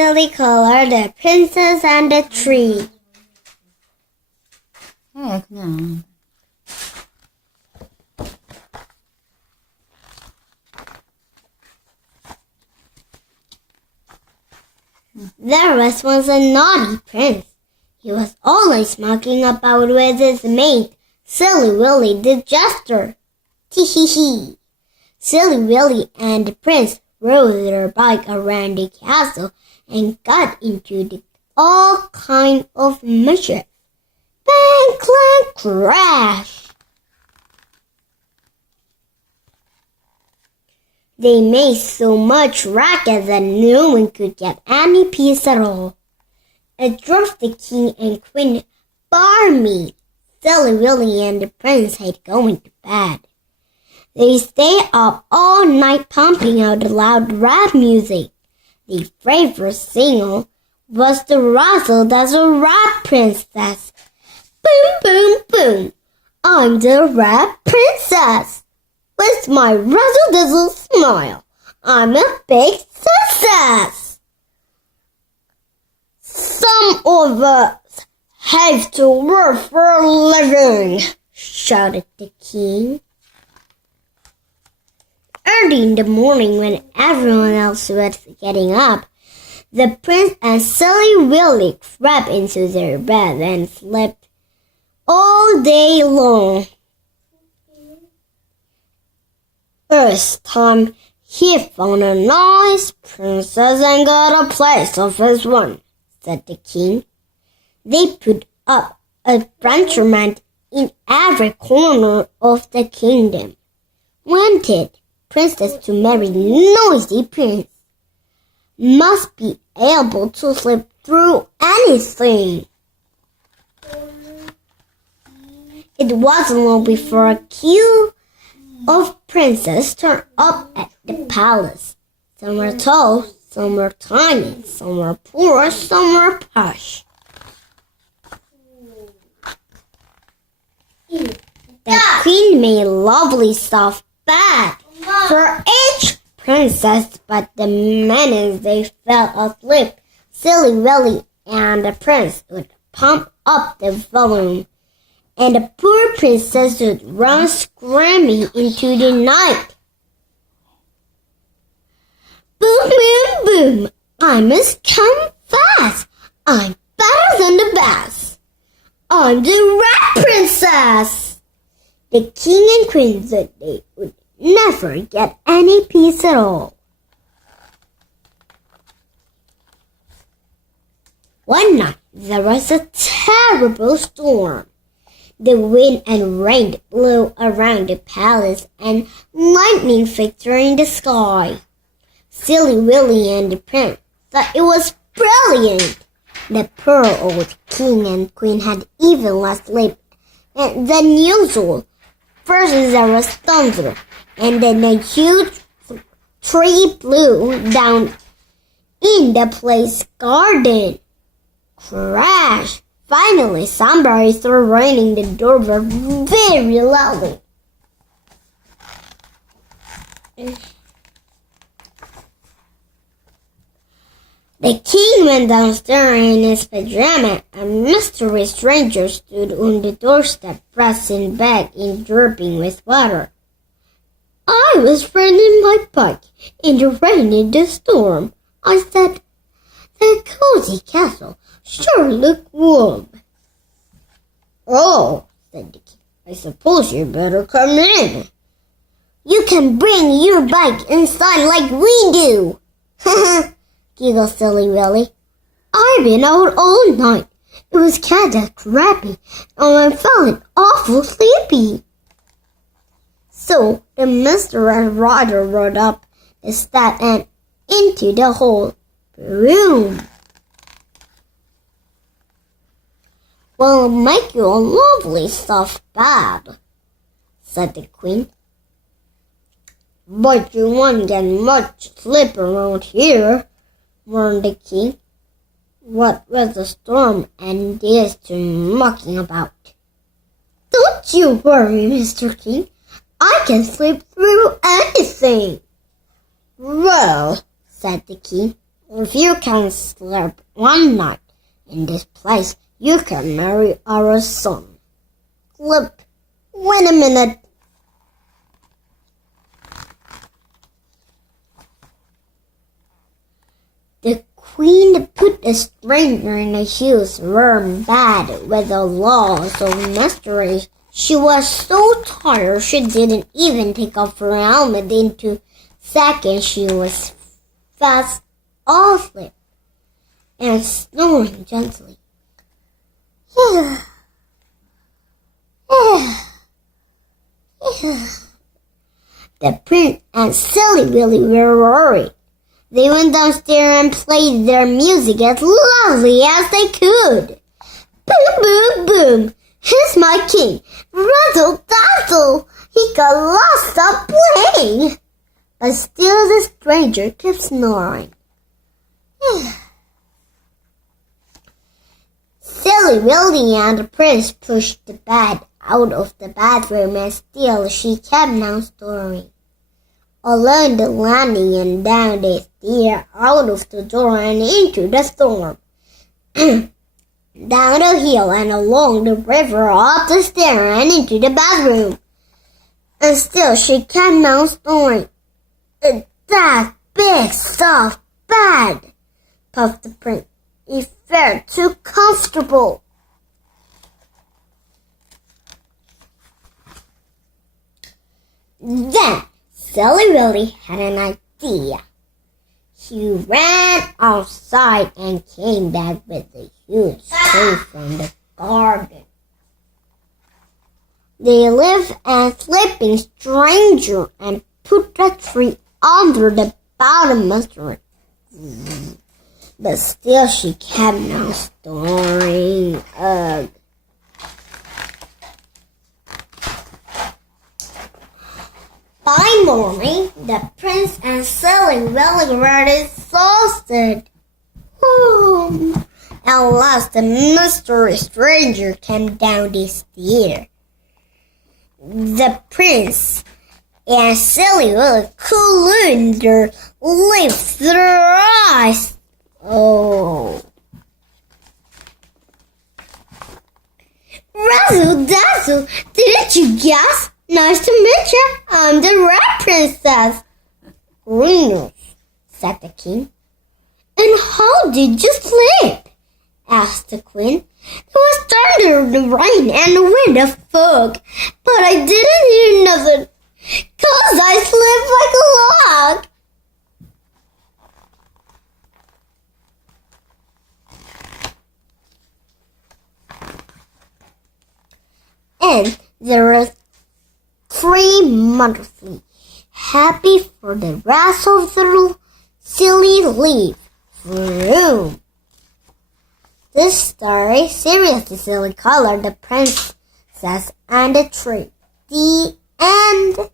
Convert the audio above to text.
silly color, the princess and the tree. 해, 그냥. There was once a naughty prince. He was always mucking about with his mate, Silly Willy the jester. Tee-hee-hee. Silly Willy and the prince rode their bike around the castle and got into all kind of mischief. Bang, clang, crash! They made so much racket that no one could get any peace at all. It drove the king and queen barmy. Silly Willy and the prince hate going to bed. They stayed up all night pumping out the loud rap music. Their favorite single was the Razzle Dazzle Rap Princess. Boom, boom, boom. I'm the rap princess. With my razzle dazzle smile, I'm a big success. Some of us have to work for a living, shouted the king. Early in the morning, when everyone else was getting up, the prince and Silly Willy crept into their bed and slept all day long. First time he found a nice princess and got a place of his own, said the king. They put up a branchment in every corner of the kingdom. Wanted princess to marry noisy prince. Must be able to slip through anything. It wasn't long before a queue of princes turned up at the palace. Some were tall, some were tiny, some were poor, some were posh. The queen made lovely soft bed for each princess, but the minute they fell asleep, Silly Willy and the prince would pump up the volume, and the poor princess would run screaming into the night. Boom, boom, boom! I must come fast. I'm better than the best. I'm the rat princess. The king and queen said they would never get any peace at all. One night there was a terrible storm. The wind and rain blew around the palace and lightning flicked in the sky. Silly Willy and the prince thought it was brilliant. The poor old king and queen had even less sleep than usual. First there was thunder, and then a huge tree blew down in the palace garden. Crash! Finally, somebody started ringing the doorbell very loudly. The king went downstairs in his pajama. A mysterious stranger stood on the doorstep, pressing back and dripping with water. I was riding my bike in the rain in the storm, I said. The cozy castle sure looked warm. Oh, said the king, I suppose you better come in. You can bring your bike inside like we do. Giggled Silly Willy. I've been out all night. It was kinda crappy, and I'm feeling awful sleepy. So the Mr. Rider rode up the step and into the hole. Boom! We'll make you a lovely soft bed, said the queen. But you won't get much sleep around here, warned the king. What with the storm and this to mucking about? Don't you worry, Mr. King. I can sleep through anything. Well, said the king, If you can sleep one night in this place, you can marry our son. Look, wait a minute. The queen put the stranger in a huge warm bed with the laws of mysteries. She was so tired she didn't even take off her helmet. In 2 seconds she was fast asleep and snoring gently. The prince and Silly Willy were worried. They went downstairs and played their music as loudly as they could. Boom, boom, boom! Here's my king! Razzle dazzle! He got lost up playing! But still the stranger kept snoring. Silly Willy and the prince pushed the bed out of the bathroom and still she kept on snoring. Along the landing and down the stairs, out of the door and into the storm. Down the hill and along the river, up the stairs and into the bathroom. And still she kept on snoring. That big, soft bed, puffed the prince. It felt too comfortable. Then Silly Willy had an idea. He ran outside and came back with a huge tree from the garden. They lived a sleeping stranger and put the tree under the bottom of the tree. But still she kept on snoring. By morning, the prince and Silly Willy were exhausted. At last, the mystery stranger came down the stairs. The prince and Silly Willy couldn't lift their eyes. Oh. Razzle dazzle, didn't you guess? Nice to meet you. I'm the Red Princess. Green, said the king. And how did you sleep? Asked the queen. It was thunder, the rain, and the wind of fog, but I didn't hear nothing, 'cause I slept like a log. And there were 3 wonderfully happy for the rest of the silly leaf room. This story seriously silly colored the princess and the tree. The end.